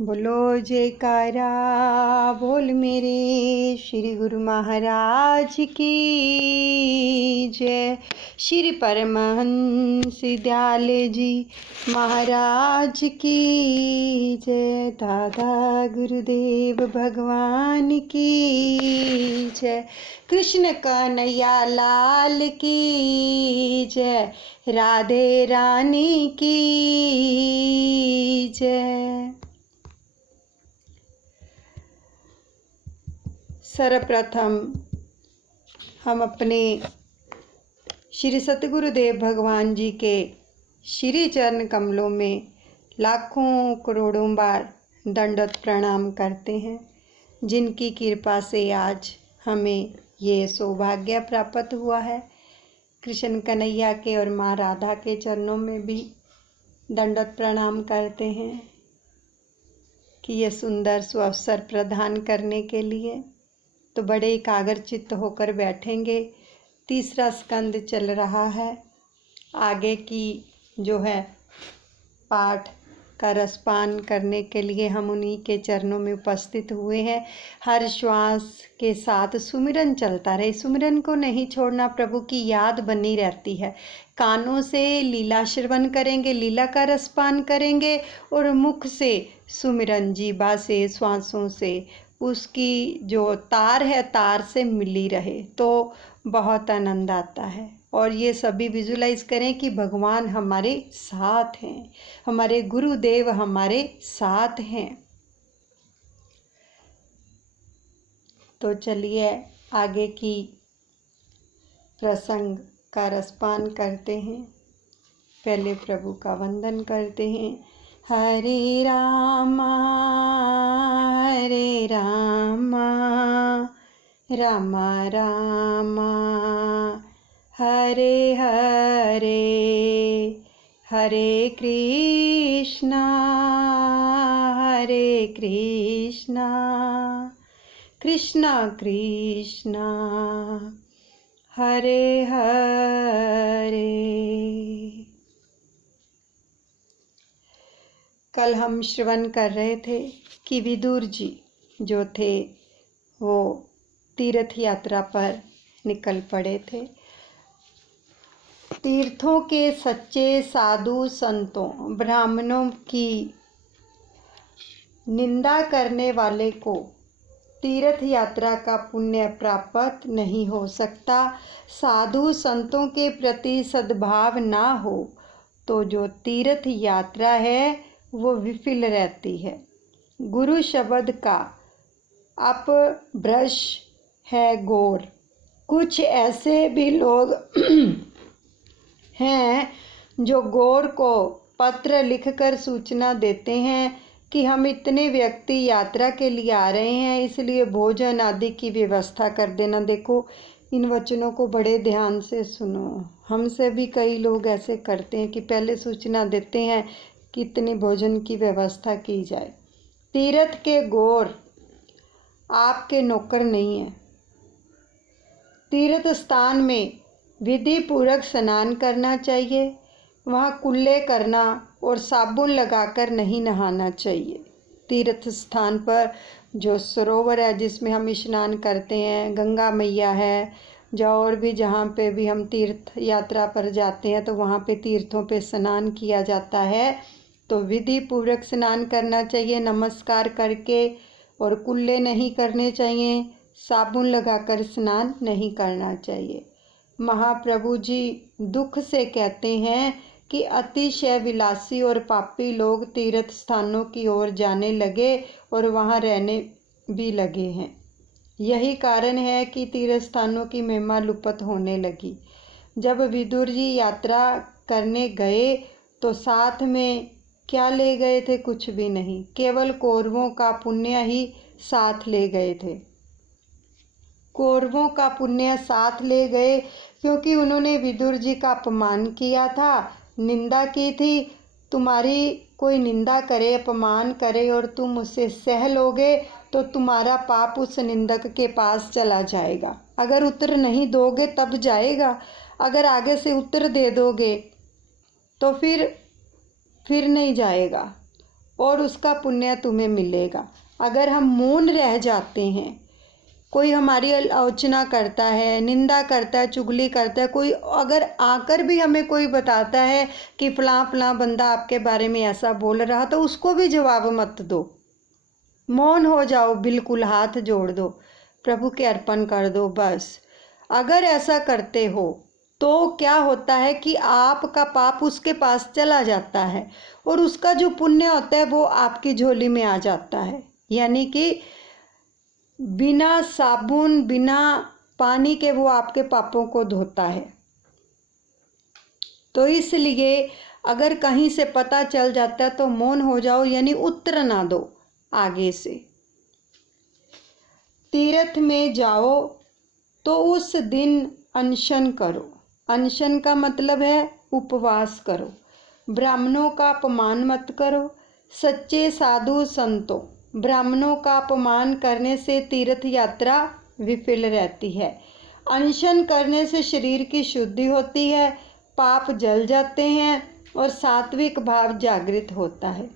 बोलो जयकारा बोल मेरे श्री गुरु महाराज की जय। श्री परमहंस दयाल जी महाराज की जय। दादा गुरुदेव भगवान की जय। कृष्ण कन्हैया लाल की जय। राधे रानी की जय। सर्वप्रथम हम अपने श्री सतगुरुदेव भगवान जी के श्री चरण कमलों में लाखों करोड़ों बार दंडवत प्रणाम करते हैं, जिनकी कृपा से आज हमें ये सौभाग्य प्राप्त हुआ है। कृष्ण कन्हैया के और माँ राधा के चरणों में भी दंडवत प्रणाम करते हैं कि ये सुंदर सुअवसर प्रदान करने के लिए। तो बड़े एकाग्रचित्त होकर बैठेंगे। तीसरा स्कंद चल रहा है। आगे की जो है पाठ का रसपान करने के लिए हम उन्हीं के चरणों में उपस्थित हुए हैं। हर श्वास के साथ सुमिरन चलता रहे। सुमिरन को नहीं छोड़ना, प्रभु की याद बनी रहती है। कानों से लीला श्रवण करेंगे, लीला का रसपान करेंगे और मुख से सुमिरन, जीवा से, श्वासों से उसकी जो तार है तार से मिली रहे तो बहुत आनंद आता है। और ये सभी विजुलाइज करें कि भगवान हमारे साथ हैं, हमारे गुरुदेव हमारे साथ हैं। तो चलिए आगे की प्रसंग का रसपान करते हैं। पहले प्रभु का वंदन करते हैं। हरे रामा रामा रामा हरे हरे, हरे कृष्णा कृष्णा कृष्णा हरे हरे। कल हम श्रवण कर रहे थे कि विदुर जी जो थे वो तीर्थ यात्रा पर निकल पड़े थे। तीर्थों के सच्चे साधु संतों ब्राह्मणों की निंदा करने वाले को तीर्थ यात्रा का पुण्य प्राप्त नहीं हो सकता। साधु संतों के प्रति सद्भाव ना हो तो जो तीर्थ यात्रा है वो विफल रहती है। गुरु शब्द का अपभ्रंश है गौर। कुछ ऐसे भी लोग हैं जो गौर को पत्र लिखकर सूचना देते हैं कि हम इतने व्यक्ति यात्रा के लिए आ रहे हैं, इसलिए भोजन आदि की व्यवस्था कर देना। देखो, इन वचनों को बड़े ध्यान से सुनो। हमसे भी कई लोग ऐसे करते हैं कि पहले सूचना देते हैं कि इतनी भोजन की व्यवस्था की जाए। तीर्थ के गौर आपके नौकर नहीं है। तीर्थ स्थान में विधि पूर्वक स्नान करना चाहिए। वहाँ कुल्ले करना और साबुन लगाकर नहीं नहाना चाहिए। तीर्थ स्थान पर जो सरोवर है जिसमें हम स्नान करते हैं, गंगा मैया है, और भी जहाँ पे भी हम तीर्थ यात्रा पर जाते हैं तो वहाँ पे तीर्थों पे स्नान किया जाता है। तो विधि पूर्वक स्नान करना चाहिए, नमस्कार करके, और कुल्ले नहीं करने चाहिए, साबुन लगाकर स्नान नहीं करना चाहिए। महाप्रभु जी दुख से कहते हैं कि अतिशय विलासी और पापी लोग तीर्थ स्थानों की ओर जाने लगे और वहाँ रहने भी लगे हैं। यही कारण है कि तीर्थ स्थानों की महिमा लुप्त होने लगी। जब विदुर जी यात्रा करने गए तो साथ में क्या ले गए थे? कुछ भी नहीं, केवल कौरवों का पुण्य ही साथ ले गए थे। कौरवों का पुण्य साथ ले गए क्योंकि उन्होंने विदुर जी का अपमान किया था, निंदा की थी। तुम्हारी कोई निंदा करे, अपमान करे और तुम उसे सह लोगे तो तुम्हारा पाप उस निंदक के पास चला जाएगा। अगर उत्तर नहीं दोगे तब जाएगा, अगर आगे से उत्तर दे दोगे तो फिर नहीं जाएगा। और उसका पुण्य तुम्हें मिलेगा। अगर हम मौन रह जाते हैं, कोई हमारी आलोचना करता है, निंदा करता है, चुगली करता है, कोई अगर आकर भी हमें कोई बताता है कि फ़लाँ फ़लाँ बंदा आपके बारे में ऐसा बोल रहा, तो उसको भी जवाब मत दो। मौन हो जाओ, बिल्कुल हाथ जोड़ दो, प्रभु के अर्पण कर दो बस। अगर ऐसा करते हो तो क्या होता है कि आपका पाप उसके पास चला जाता है और उसका जो पुण्य होता है वो आपकी झोली में आ जाता है। यानी कि बिना साबुन, बिना पानी के वो आपके पापों को धोता है। तो इसलिए अगर कहीं से पता चल जाता है तो मौन हो जाओ, यानी उत्तर ना दो आगे से। तीर्थ में जाओ तो उस दिन अनशन करो। अनशन का मतलब है उपवास करो। ब्राह्मणों का अपमान मत करो। सच्चे साधु संतों, ब्राह्मणों का अपमान करने से तीर्थ यात्रा विफल रहती है। अनशन करने से शरीर की शुद्धि होती है, पाप जल जाते हैं और सात्विक भाव जागृत होता है।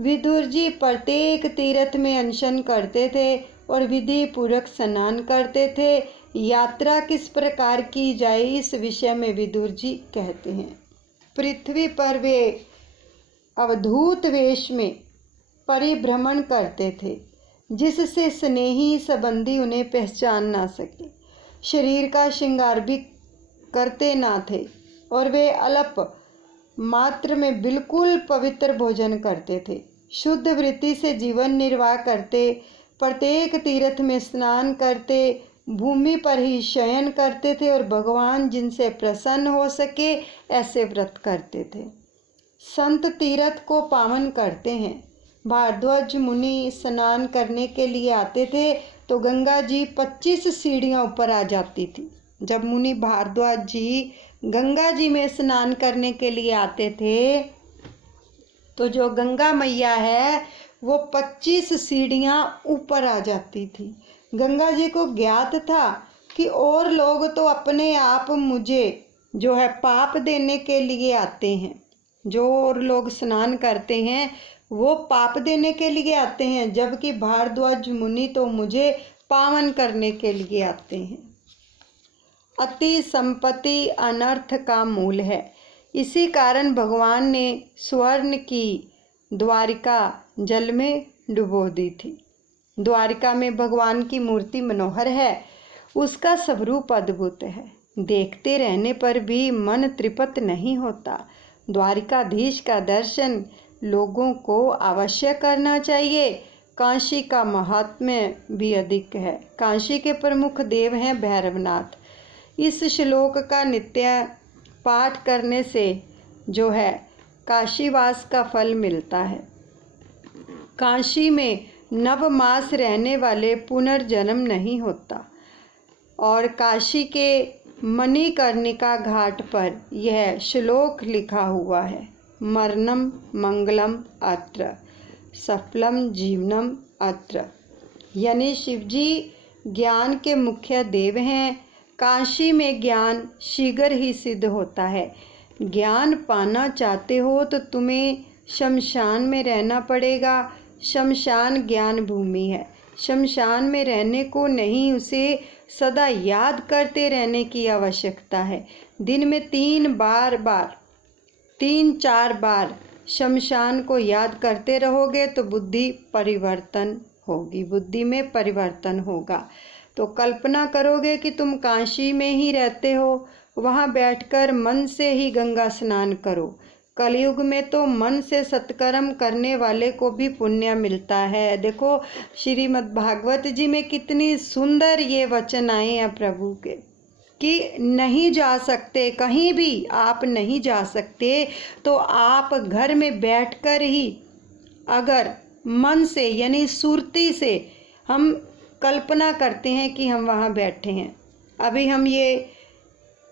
विदुर जी प्रत्येक तीर्थ में अनशन करते थे और विधि पूर्वक स्नान करते थे। यात्रा किस प्रकार की जाए, इस विषय में विदुर जी कहते हैं। पृथ्वी पर वे अवधूत वेश में परिभ्रमण करते थे, जिससे स्नेही संबंधी उन्हें पहचान ना सके। शरीर का श्रृंगार भी करते ना थे और वे अल्प मात्र में बिल्कुल पवित्र भोजन करते थे। शुद्ध वृत्ति से जीवन निर्वाह करते, प्रत्येक तीर्थ में स्नान करते, भूमि पर ही शयन करते थे और भगवान जिनसे प्रसन्न हो सके ऐसे व्रत करते थे। संत तीर्थ को पावन करते हैं। भारद्वाज मुनि स्नान करने के लिए आते थे तो गंगा जी 25 सीढ़ियाँ ऊपर आ जाती थी। जब मुनि भारद्वाज जी गंगा जी में स्नान करने के लिए आते थे तो जो गंगा मैया है वो 25 सीढ़ियाँ ऊपर आ जाती थी। गंगा जी को ज्ञात था कि और लोग तो अपने आप मुझे जो है पाप देने के लिए आते हैं। जो और लोग स्नान करते हैं वो पाप देने के लिए आते हैं, जबकि भारद्वाज मुनि तो मुझे पावन करने के लिए आते हैं। अति संपत्ति अनर्थ का मूल है। इसी कारण भगवान ने स्वर्ण की द्वारिका जल में डुबो दी थी। द्वारिका में भगवान की मूर्ति मनोहर है, उसका स्वरूप अद्भुत है। देखते रहने पर भी मन तृप्त नहीं होता। द्वारिकाधीश का दर्शन लोगों को अवश्य करना चाहिए। काशी का महात्म्य भी अधिक है। काशी के प्रमुख देव हैं भैरवनाथ। इस श्लोक का नित्य पाठ करने से जो है काशीवास का फल मिलता है। काशी में नवमास रहने वाले पुनर्जन्म नहीं होता। और काशी के मणिकर्णिका घाट पर यह श्लोक लिखा हुआ है, मरणम मंगलम अत्र, सफलम जीवनम अत्र। यानी शिवजी ज्ञान के मुख्य देव हैं। काशी में ज्ञान शीघ्र ही सिद्ध होता है। ज्ञान पाना चाहते हो तो तुम्हें शमशान में रहना पड़ेगा। शमशान ज्ञान भूमि है। शमशान में रहने को नहीं, उसे सदा याद करते रहने की आवश्यकता है। दिन में 3-4 बार शमशान को याद करते रहोगे तो बुद्धि परिवर्तन होगी, बुद्धि में परिवर्तन होगा। तो कल्पना करोगे कि तुम काशी में ही रहते हो, वहाँ बैठकर मन से ही गंगा स्नान करो। कलयुग में तो मन से सत्कर्म करने वाले को भी पुण्य मिलता है। देखो श्रीमद् भागवत जी में कितनी सुंदर ये वचन आए हैं प्रभु के कि नहीं जा सकते, कहीं भी आप नहीं जा सकते तो आप घर में बैठकर ही अगर मन से यानी सुरती से हम कल्पना करते हैं कि हम वहाँ बैठे हैं। अभी हम ये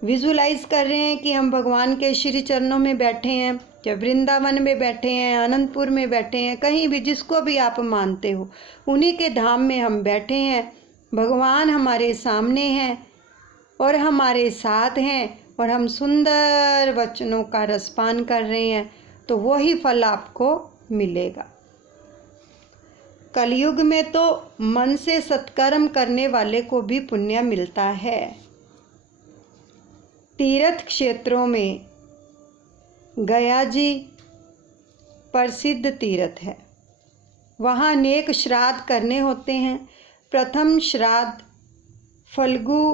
विजुलाइज कर रहे हैं कि हम भगवान के श्री चरणों में बैठे हैं, या वृंदावन में बैठे हैं, अनंतपुर में बैठे हैं, कहीं भी जिसको भी आप मानते हो उन्हीं के धाम में हम बैठे हैं। भगवान हमारे सामने हैं और हमारे साथ हैं और हम सुंदर वचनों का रसपान कर रहे हैं, तो वही फल आपको मिलेगा। कलयुग में तो मन से सत्कर्म करने वाले को भी पुण्य मिलता है। तीर्थ क्षेत्रों में गया जी प्रसिद्ध तीर्थ है। वहाँ अनेक श्राद्ध करने होते हैं। प्रथम श्राद्ध फल्गु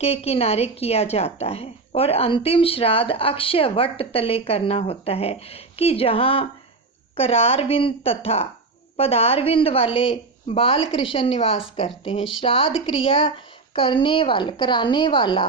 के किनारे किया जाता है और अंतिम श्राद्ध अक्षय वट तले करना होता है कि जहाँ करारविंद तथा पदारविंद वाले बाल कृष्ण निवास करते हैं। श्राद्ध क्रिया कराने वाला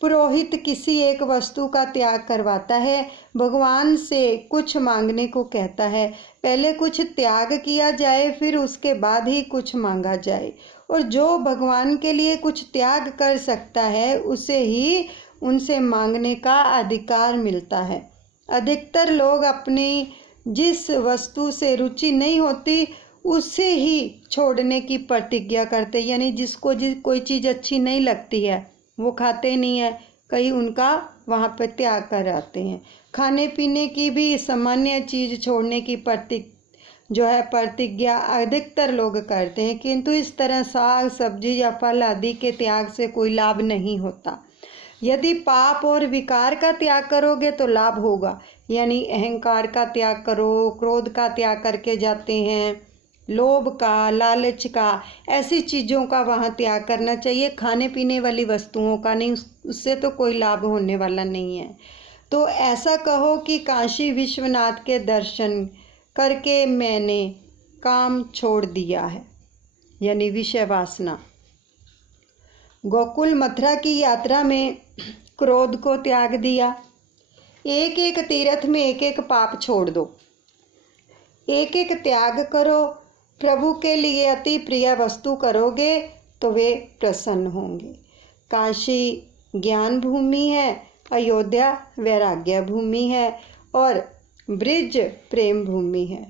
पुरोहित किसी एक वस्तु का त्याग करवाता है। भगवान से कुछ मांगने को कहता है। पहले कुछ त्याग किया जाए, फिर उसके बाद ही कुछ मांगा जाए। और जो भगवान के लिए कुछ त्याग कर सकता है उसे ही उनसे मांगने का अधिकार मिलता है। अधिकतर लोग अपनी जिस वस्तु से रुचि नहीं होती उसे ही छोड़ने की प्रतिज्ञा करते, यानी जिसको कोई चीज़ अच्छी नहीं लगती है वो खाते नहीं है, कई उनका वहाँ पर त्याग कर आते हैं। खाने पीने की भी सामान्य चीज़ छोड़ने की प्रतिज्ञा अधिकतर लोग करते हैं, किंतु इस तरह साग सब्जी या फल आदि के त्याग से कोई लाभ नहीं होता। यदि पाप और विकार का त्याग करोगे तो लाभ होगा, यानी अहंकार का त्याग करो, क्रोध का त्याग करके जाते हैं, लोभ का, लालच का, ऐसी चीज़ों का वहाँ त्याग करना चाहिए, खाने पीने वाली वस्तुओं का नहीं, उससे तो कोई लाभ होने वाला नहीं है। तो ऐसा कहो कि काशी विश्वनाथ के दर्शन करके मैंने काम छोड़ दिया है, यानी विषय वासना। गोकुल मथुरा की यात्रा में क्रोध को त्याग दिया। एक एक तीर्थ में एक एक पाप छोड़ दो, एक एक त्याग करो। प्रभु के लिए अति प्रिय वस्तु करोगे तो वे प्रसन्न होंगे। काशी ज्ञान भूमि है, अयोध्या वैराग्य भूमि है और ब्रिज प्रेम भूमि है।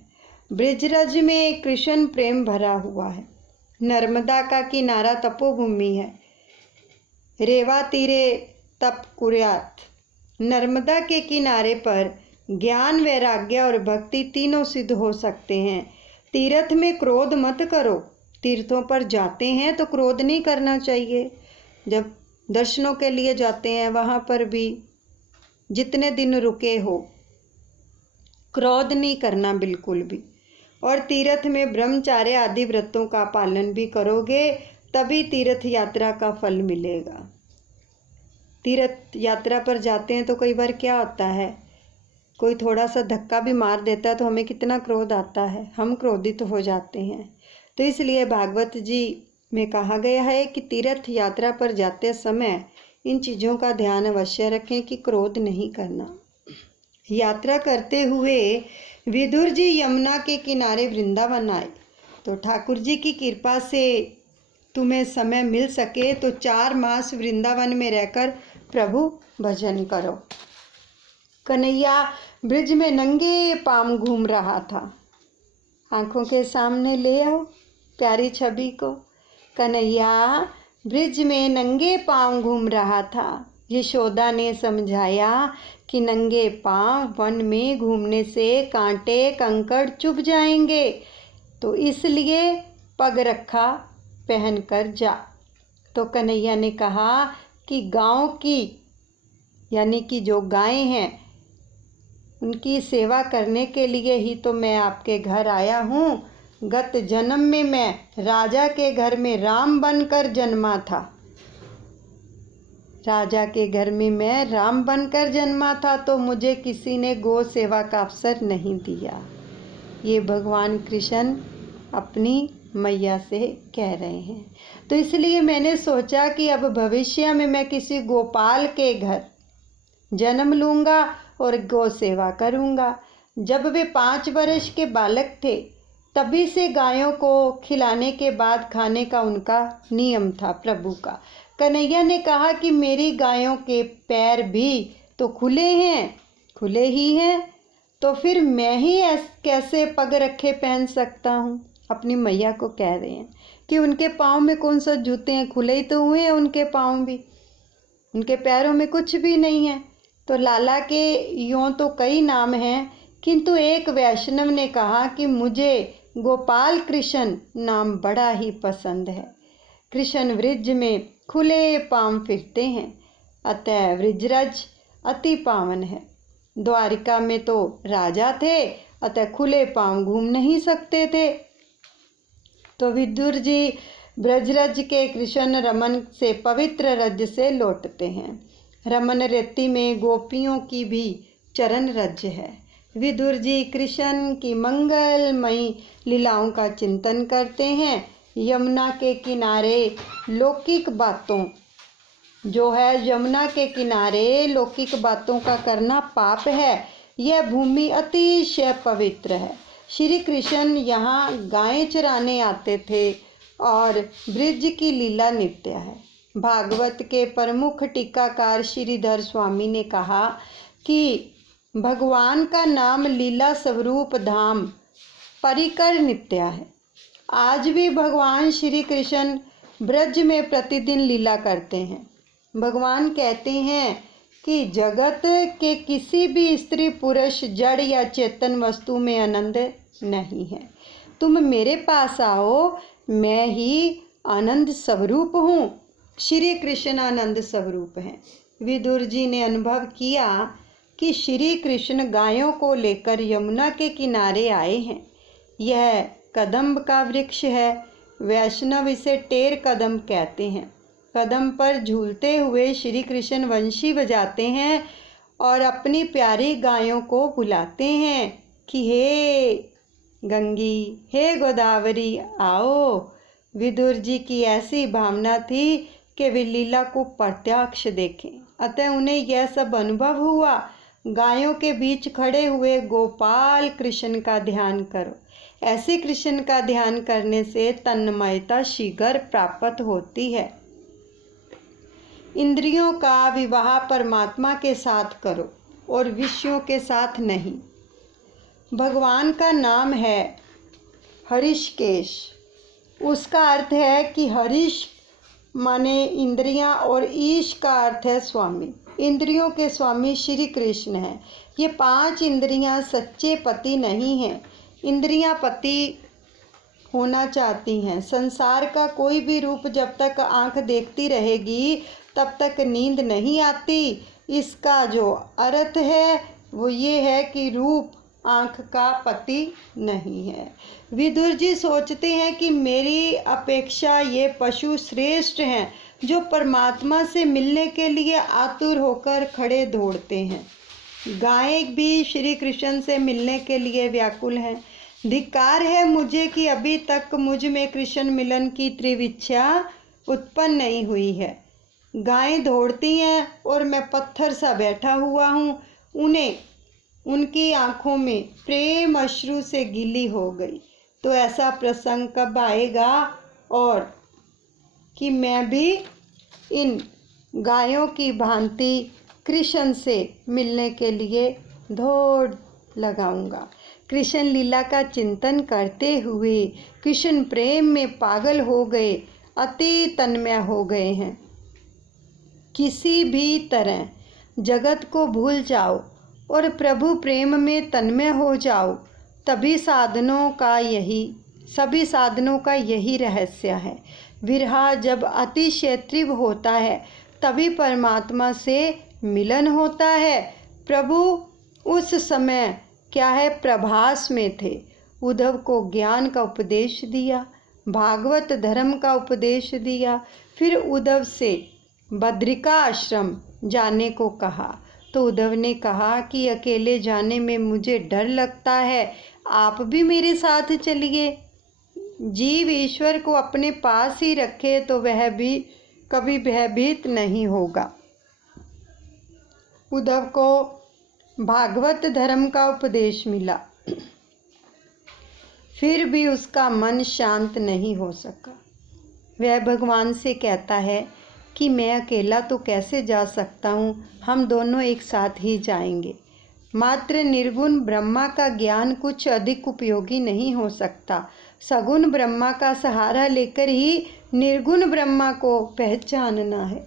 ब्रिजरज में कृष्ण प्रेम भरा हुआ है। नर्मदा का किनारा तपोभूमि है। रेवा तीरे तप कुर्यात। नर्मदा के किनारे पर ज्ञान वैराग्य और भक्ति तीनों सिद्ध हो सकते हैं। तीर्थ में क्रोध मत करो। तीर्थों पर जाते हैं तो क्रोध नहीं करना चाहिए। जब दर्शनों के लिए जाते हैं वहाँ पर भी जितने दिन रुके हो क्रोध नहीं करना बिल्कुल भी। और तीर्थ में ब्रह्मचार्य आदि व्रतों का पालन भी करोगे तभी तीर्थ यात्रा का फल मिलेगा। तीर्थ यात्रा पर जाते हैं तो कई बार क्या होता है, कोई थोड़ा सा धक्का भी मार देता है तो हमें कितना क्रोध आता है, हम क्रोधित हो जाते हैं। तो इसलिए भागवत जी में कहा गया है कि तीर्थ यात्रा पर जाते समय इन चीज़ों का ध्यान अवश्य रखें कि क्रोध नहीं करना। यात्रा करते हुए विदुर जी यमुना के किनारे वृंदावन आए। तो ठाकुर जी की कृपा से तुम्हें समय मिल सके तो 4 मास वृंदावन में रहकर प्रभु भजन करो। कन्हैया ब्रिज में नंगे पांव घूम रहा था। आंखों के सामने ले आओ प्यारी छवि को। कन्हैया ब्रिज में नंगे पांव घूम रहा था। यशोदा ने समझाया कि नंगे पांव वन में घूमने से कांटे कंकड़ चुभ जाएंगे, तो इसलिए पग रखा पहनकर जा। तो कन्हैया ने कहा कि गांव की यानी कि जो गायें हैं उनकी सेवा करने के लिए ही तो मैं आपके घर आया हूँ। गत जन्म में मैं राजा के घर में राम बनकर जन्मा था। राजा के घर में मैं राम बनकर जन्मा था तो मुझे किसी ने गौ सेवा का अवसर नहीं दिया। ये भगवान कृष्ण अपनी मैया से कह रहे हैं। तो इसलिए मैंने सोचा कि अब भविष्य में मैं किसी गोपाल के घर जन्म लूँगा और गौ सेवा करूँगा। जब वे 5 वर्ष के बालक थे तभी से गायों को खिलाने के बाद खाने का उनका नियम था प्रभु का। कन्हैया ने कहा कि मेरी गायों के पैर भी तो खुले ही हैं, तो फिर मैं ही कैसे पग रखे पहन सकता हूँ। अपनी मैया को कह रहे हैं कि उनके पाँव में कौन सा जूते हैं, खुले ही तो हुए हैं उनके पाँव भी, उनके पैरों में कुछ भी नहीं है। तो लाला के यूँ तो कई नाम हैं, किंतु एक वैष्णव ने कहा कि मुझे गोपाल कृष्ण नाम बड़ा ही पसंद है। कृष्ण वृज में खुले पांव फिरते हैं, अतः वृजरज अति पावन है। द्वारिका में तो राजा थे, अतः खुले पांव घूम नहीं सकते थे। तो विदुर जी ब्रजरज के कृष्ण रमन से पवित्र रज से लौटते हैं। रमन रेती में गोपियों की भी चरण रज है। विदुर जी कृष्ण की मंगलमयी लीलाओं का चिंतन करते हैं। यमुना के किनारे लौकिक बातों यमुना के किनारे लौकिक बातों का करना पाप है। यह भूमि अतिशय पवित्र है। श्री कृष्ण यहाँ गायें चराने आते थे और ब्रिज की लीला नित्य है। भागवत के प्रमुख टीकाकार श्रीधर स्वामी ने कहा कि भगवान का नाम लीला स्वरूप धाम परिकर नित्य है। आज भी भगवान श्री कृष्ण ब्रज में प्रतिदिन लीला करते हैं। भगवान कहते हैं कि जगत के किसी भी स्त्री पुरुष जड़ या चेतन वस्तु में आनंद नहीं है। तुम मेरे पास आओ, मैं ही आनंद स्वरूप हूँ। श्री कृष्ण आनंद स्वरूप हैं। विदुर जी ने अनुभव किया कि श्री कृष्ण गायों को लेकर यमुना के किनारे आए हैं। यह कदम्ब का वृक्ष है। वैष्णव इसे टेर कदम कहते हैं। कदम पर झूलते हुए श्री कृष्ण वंशी बजाते हैं और अपनी प्यारी गायों को बुलाते हैं कि हे गंगी, हे गोदावरी आओ। विदुर जी की ऐसी भावना थी कि वे लीला को प्रत्यक्ष देखें, अतः उन्हें यह सब अनुभव हुआ। गायों के बीच खड़े हुए गोपाल कृष्ण का ध्यान करो। ऐसे कृष्ण का ध्यान करने से तन्मयता शीघ्र प्राप्त होती है। इंद्रियों का विवाह परमात्मा के साथ करो और विषयों के साथ नहीं। भगवान का नाम है हरिषकेश। उसका अर्थ है कि हरिष माने इंद्रियां और ईश का अर्थ है स्वामी। इंद्रियों के स्वामी श्री कृष्ण हैं। ये 5 इंद्रियां सच्चे पति नहीं हैं। इंद्रियां पति होना चाहती हैं। संसार का कोई भी रूप जब तक आंख देखती रहेगी तब तक नींद नहीं आती। इसका जो अर्थ है वो ये है कि रूप आंख का पति नहीं है। विदुर जी सोचते हैं कि मेरी अपेक्षा ये पशु श्रेष्ठ हैं जो परमात्मा से मिलने के लिए आतुर होकर खड़े दौड़ते हैं। गायें भी श्री कृष्ण से मिलने के लिए व्याकुल हैं। धिक्कार है मुझे कि अभी तक मुझ में कृष्ण मिलन की तीव्र इच्छा उत्पन्न नहीं हुई है। गायें दौड़ती हैं और मैं पत्थर सा बैठा हुआ हूँ। उनकी आँखों में प्रेम अश्रु से गीली हो गई। तो ऐसा प्रसंग कब आएगा और कि मैं भी इन गायों की भांति कृष्ण से मिलने के लिए दौड़ लगाऊंगा। कृष्ण लीला का चिंतन करते हुए कृष्ण प्रेम में पागल हो गए, अति तन्मय हो गए हैं। किसी भी तरह जगत को भूल जाओ और प्रभु प्रेम में तन्मय हो जाओ। सभी साधनों का यही रहस्य है। विरह जब अतिशय तीव्र होता है तभी परमात्मा से मिलन होता है। प्रभु उस समय क्या है प्रभास में थे। उद्धव को ज्ञान का उपदेश दिया, भागवत धर्म का उपदेश दिया। फिर उद्धव से बद्रिका आश्रम जाने को कहा तो उद्धव ने कहा कि अकेले जाने में मुझे डर लगता है, आप भी मेरे साथ चलिए। जीव ईश्वर को अपने पास ही रखे तो वह भी कभी भयभीत नहीं होगा। उद्धव को भागवत धर्म का उपदेश मिला, फिर भी उसका मन शांत नहीं हो सका। वह भगवान से कहता है कि मैं अकेला तो कैसे जा सकता हूँ, हम दोनों एक साथ ही जाएंगे। मात्र निर्गुण ब्रह्मा का ज्ञान कुछ अधिक उपयोगी नहीं हो सकता। सगुण ब्रह्मा का सहारा लेकर ही निर्गुण ब्रह्मा को पहचानना है।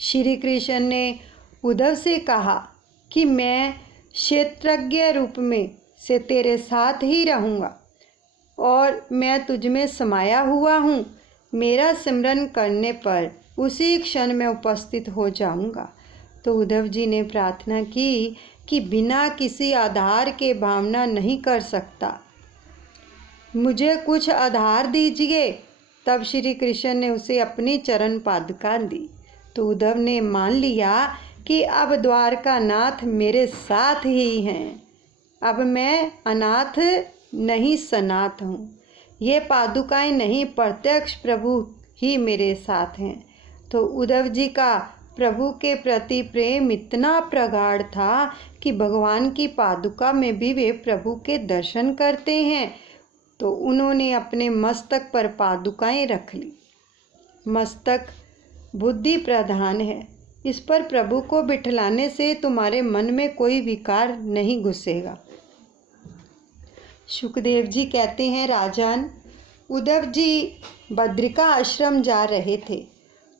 श्री कृष्ण ने उद्धव से कहा कि मैं क्षेत्रज्ञ रूप में से तेरे साथ ही रहूँगा। और मैं तुझ में समाया हुआ हूँ। मेरा सिमरन करने पर उसी क्षण मैं उपस्थित हो जाऊँगा। तो उद्धव जी ने प्रार्थना की कि बिना किसी आधार के भावना नहीं कर सकता, मुझे कुछ आधार दीजिए। तब श्री कृष्ण ने उसे अपनी चरण पादुका दी। तो उद्धव ने मान लिया कि अब द्वारका नाथ मेरे साथ ही हैं, अब मैं अनाथ नहीं सनाथ हूँ। ये पादुकाएं नहीं, प्रत्यक्ष प्रभु ही मेरे साथ हैं। तो उद्धव जी का प्रभु के प्रति प्रेम इतना प्रगाढ़ था कि भगवान की पादुका में भी वे प्रभु के दर्शन करते हैं। तो उन्होंने अपने मस्तक पर पादुकाएं रख ली। मस्तक बुद्धि प्रधान है, इस पर प्रभु को बिठलाने से तुम्हारे मन में कोई विकार नहीं घुसेगा। सुखदेव जी कहते हैं, राजन, उद्धव जी बद्रिका आश्रम जा रहे थे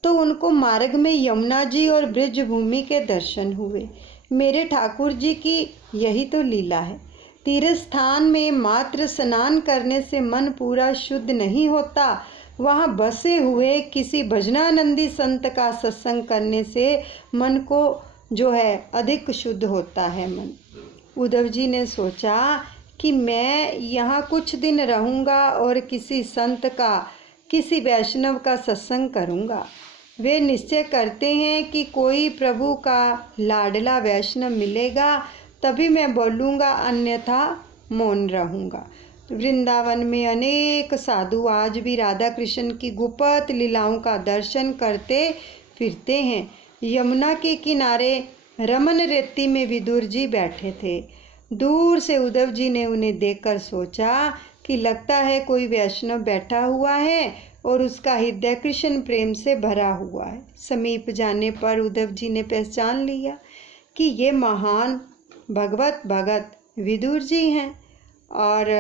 तो उनको मार्ग में यमुना जी और ब्रज भूमि के दर्शन हुए। मेरे ठाकुर जी की यही तो लीला है। तीर्थ स्थान में मात्र स्नान करने से मन पूरा शुद्ध नहीं होता, वहाँ बसे हुए किसी भजनानंदी संत का सत्संग करने से मन को जो है अधिक शुद्ध होता है मन। उद्धव जी ने सोचा कि मैं यहाँ कुछ दिन रहूँगा और किसी संत का, किसी वैष्णव का सत्संग करूँगा। वे निश्चय करते हैं कि कोई प्रभु का लाडला वैष्णव मिलेगा तभी मैं बोलूँगा, अन्यथा मौन रहूँगा। वृंदावन में अनेक साधु आज भी राधा कृष्ण की गुप्त लीलाओं का दर्शन करते फिरते हैं। यमुना के किनारे रमन रेती में विदुर जी बैठे थे। दूर से उद्धव जी ने उन्हें देखकर सोचा कि लगता है कोई वैष्णव बैठा हुआ है और उसका हृदय कृष्ण प्रेम से भरा हुआ है। समीप जाने पर उद्धव जी ने पहचान लिया कि ये महान भगवत भगत विदुर जी हैं और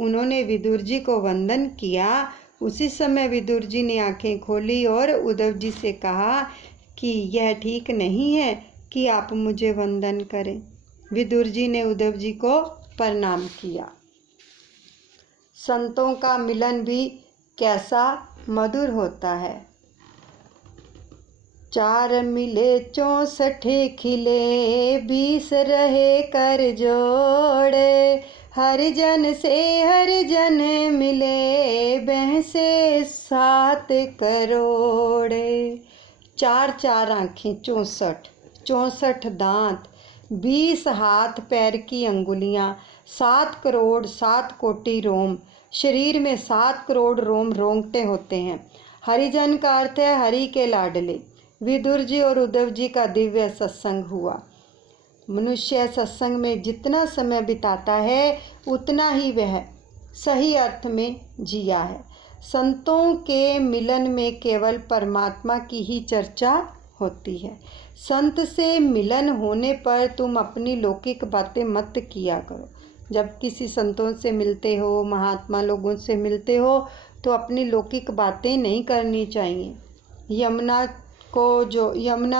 उन्होंने विदुर जी को वंदन किया। उसी समय विदुर जी ने आंखें खोली और उद्धव जी से कहा कि यह ठीक नहीं है कि आप मुझे वंदन करें। विदुर जी ने उद्धव जी को प्रणाम किया। संतों का मिलन भी कैसा मधुर होता है। 4 मिले 64 खिले, 20 रहे कर जोड़े। हर जन से हर जन मिले, बहसे 7 करोड़े। 4 आँखें 64 दांत, 20 हाथ पैर की अंगुलियाँ, 7 करोड़ 7 कोटि रोम। शरीर में 7 करोड़ रोम रोंगटे होते हैं। हरिजन का अर्थ है हरि के लाडले। विदुर जी और उद्धव जी का दिव्य सत्संग हुआ। मनुष्य सत्संग में जितना समय बिताता है उतना ही वह सही अर्थ में जिया है। संतों के मिलन में केवल परमात्मा की ही चर्चा होती है। संत से मिलन होने पर तुम अपनी लौकिक बातें मत किया करो। जब किसी संतों से मिलते हो, महात्मा लोगों से मिलते हो, तो अपनी लौकिक बातें नहीं करनी चाहिए। यमुना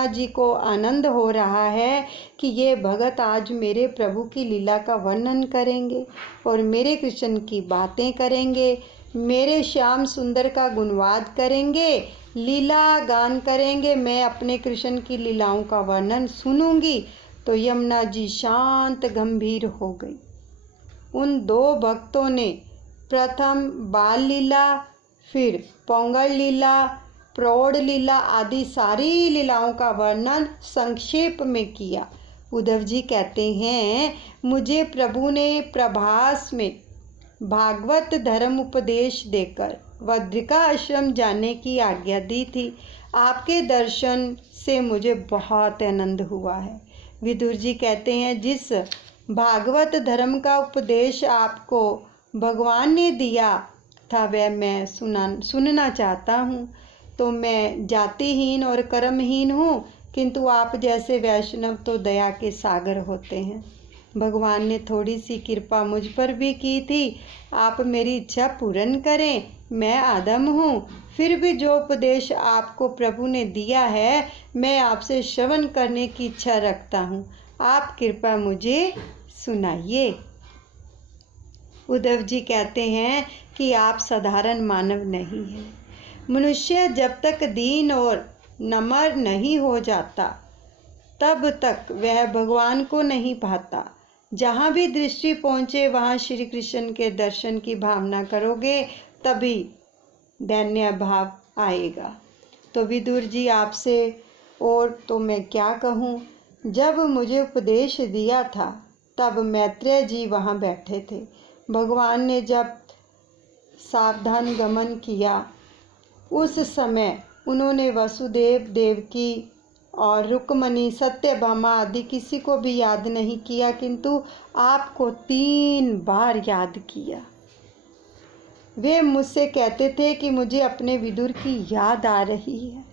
जी को आनंद हो रहा है कि ये भगत आज मेरे प्रभु की लीला का वर्णन करेंगे और मेरे कृष्ण की बातें करेंगे, मेरे श्याम सुंदर का गुणवाद करेंगे, लीला गान करेंगे, मैं अपने कृष्ण की लीलाओं का वर्णन सुनूंगी। तो यमुना जी शांत गंभीर हो गई। उन 2 भक्तों ने प्रथम बाल लीला, फिर पोंगल लीला, प्रौढ़ लीला आदि सारी लीलाओं का वर्णन संक्षेप में किया। उद्धव जी कहते हैं, मुझे प्रभु ने प्रभास में भागवत धर्म उपदेश देकर बद्रिका आश्रम जाने की आज्ञा दी थी। आपके दर्शन से मुझे बहुत आनंद हुआ है। विदुर जी कहते हैं, जिस भागवत धर्म का उपदेश आपको भगवान ने दिया था वह मैं सुनना चाहता हूँ। तो मैं जातिहीन और कर्महीन हूँ, किंतु आप जैसे वैष्णव तो दया के सागर होते हैं। भगवान ने थोड़ी सी कृपा मुझ पर भी की थी। आप मेरी इच्छा पूर्ण करें। मैं आदम हूँ, फिर भी जो उपदेश आपको प्रभु ने दिया है मैं आपसे श्रवण करने की इच्छा रखता हूँ। आप कृपा मुझे सुनाइए। उद्धव जी कहते हैं कि आप साधारण मानव नहीं हैं। मनुष्य जब तक दीन और नम्र नहीं हो जाता तब तक वह भगवान को नहीं पाता। जहाँ भी दृष्टि पहुँचे वहाँ श्री कृष्ण के दर्शन की भावना करोगे तभी दैन्य भाव आएगा। तो विदुर जी आपसे और तो मैं क्या कहूँ। जब मुझे उपदेश दिया था तब मैत्रेय जी वहाँ बैठे थे। भगवान ने जब सावधान गमन किया उस समय उन्होंने वसुदेव, देवकी और रुक्मणी, सत्यभामा आदि किसी को भी याद नहीं किया, किंतु आपको 3 बार याद किया। वे मुझसे कहते थे कि मुझे अपने विदुर की याद आ रही है।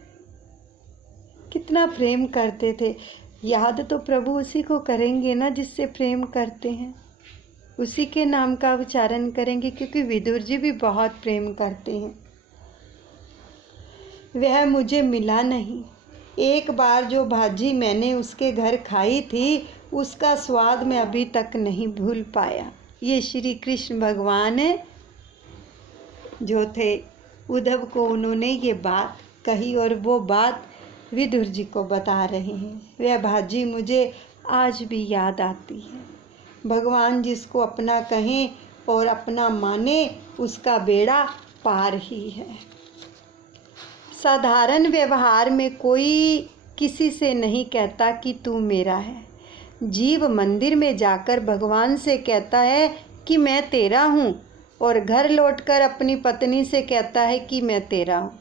कितना प्रेम करते थे। याद तो प्रभु उसी को करेंगे ना जिससे प्रेम करते हैं, उसी के नाम का उच्चारण करेंगे, क्योंकि विदुर जी भी बहुत प्रेम करते हैं। वह मुझे मिला नहीं। एक बार जो भाजी मैंने उसके घर खाई थी उसका स्वाद मैं अभी तक नहीं भूल पाया। ये श्री कृष्ण भगवान जो थे, उद्धव को उन्होंने ये बात कही और वो बात विदुर जी को बता रहे हैं। वह भाजी मुझे आज भी याद आती है। भगवान जिसको अपना कहें और अपना माने उसका बेड़ा पार ही है। साधारण व्यवहार में कोई किसी से नहीं कहता कि तू मेरा है। जीव मंदिर में जाकर भगवान से कहता है कि मैं तेरा हूँ और घर लौटकर अपनी पत्नी से कहता है कि मैं तेरा हूँ।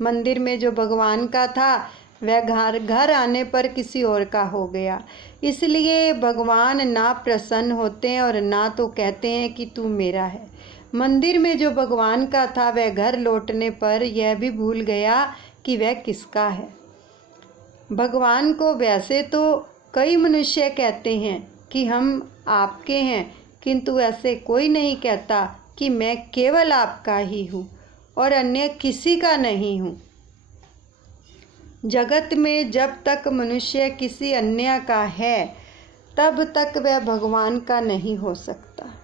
मंदिर में जो भगवान का था वह घर आने पर किसी और का हो गया। इसलिए भगवान ना प्रसन्न होते हैं और ना तो कहते हैं कि तू मेरा है। मंदिर में जो भगवान का था वह घर लौटने पर यह भी भूल गया कि वह किसका है। भगवान को वैसे तो कई मनुष्य कहते हैं कि हम आपके हैं, किंतु ऐसे कोई नहीं कहता कि मैं केवल आपका ही हूँ और अन्य किसी का नहीं हूँ। जगत में जब तक मनुष्य किसी अन्य का है तब तक वह भगवान का नहीं हो सकता।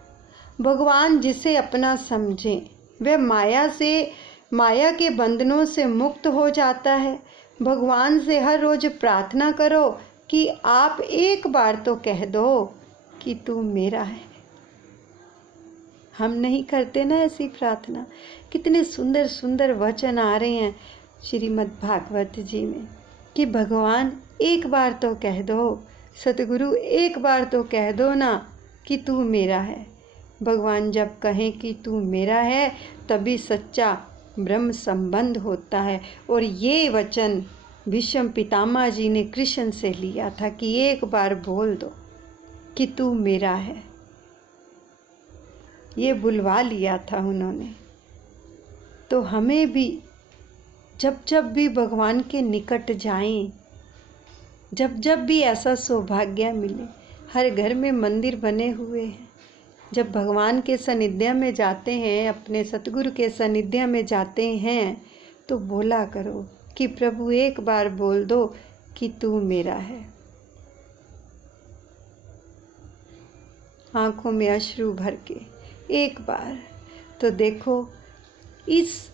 भगवान जिसे अपना समझे वह माया के बंधनों से मुक्त हो जाता है। भगवान से हर रोज प्रार्थना करो कि आप एक बार तो कह दो कि तू मेरा है। हम नहीं करते ना ऐसी प्रार्थना। कितने सुंदर सुंदर वचन आ रहे हैं श्रीमद् भागवत जी में कि भगवान एक बार तो कह दो, सतगुरु एक बार तो कह दो ना कि तू मेरा है। भगवान जब कहें कि तू मेरा है तभी सच्चा ब्रह्म संबंध होता है। और ये वचन भीष्म पितामह जी ने कृष्ण से लिया था कि एक बार बोल दो कि तू मेरा है। ये बुलवा लिया था उन्होंने। तो हमें भी जब जब भी भगवान के निकट जाएं, जब जब भी ऐसा सौभाग्य मिले, हर घर में मंदिर बने हुए हैं। जब भगवान के सानिध्य में जाते हैं, अपने सतगुरु के सानिध्य में जाते हैं, तो बोला करो कि प्रभु एक बार बोल दो कि तू मेरा है। आंखों में अश्रु भर के एक बार तो देखो, इस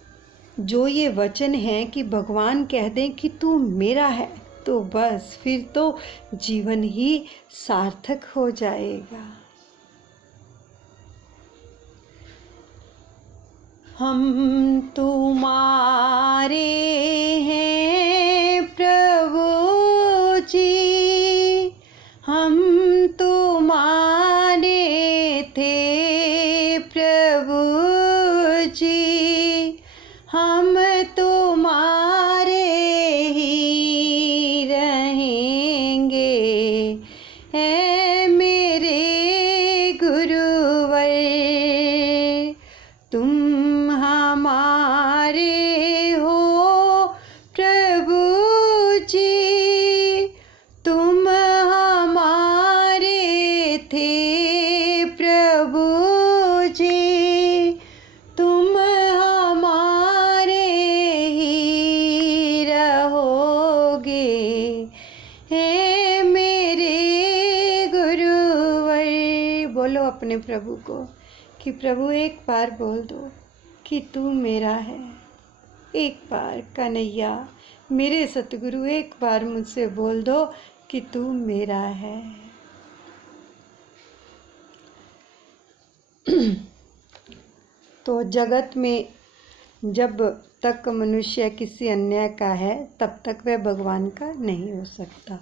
जो ये वचन है कि भगवान कह दें कि तू मेरा है, तो बस फिर तो जीवन ही सार्थक हो जाएगा। हम तुम्हारे हैं प्रभु जी, हम तुम्हारे थे प्रभु जी, हम तुम्हारे ही रहेंगे। ऐ मेरे गुरुवर तुम हमारे हो प्रभु जी, तुम हमारे थे प्रभु जी, तुम हमारे ही रहोगे। हे मेरे गुरुवर, बोलो अपने प्रभु को कि प्रभु एक बार बोल दो कि तू मेरा है। एक बार कन्हैया मेरे सतगुरु एक बार मुझसे बोल दो कि तू मेरा है। तो जगत में जब तक मनुष्य किसी अन्य का है तब तक वह भगवान का नहीं हो सकता।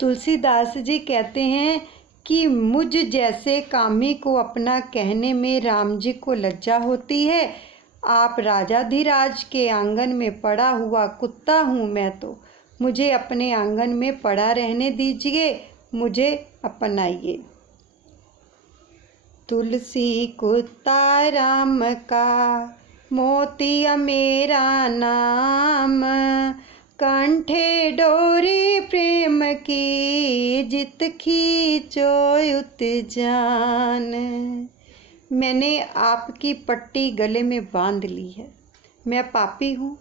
तुलसीदास जी कहते हैं कि मुझ जैसे कामी को अपना कहने में राम जी को लज्जा होती है। आप राजाधिराज के आंगन में पड़ा हुआ कुत्ता हूँ मैं, तो मुझे अपने आंगन में पड़ा रहने दीजिए, मुझे अपनाइए। तुलसी कुत्ता राम का मोती मेरा नाम, कंठे डोरी प्रेम की जित खींचो उत जान। मैंने आपकी पट्टी गले में बांध ली है। मैं पापी हूँ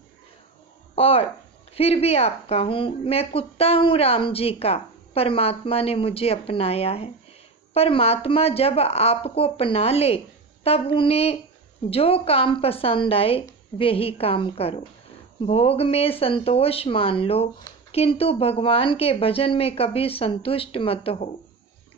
और फिर भी आपका हूँ। मैं कुत्ता हूँ राम जी का। परमात्मा ने मुझे अपनाया है। परमात्मा जब आपको अपना ले तब उन्हें जो काम पसंद आए वही काम करो। भोग में संतोष मान लो, किंतु भगवान के भजन में कभी संतुष्ट मत हो।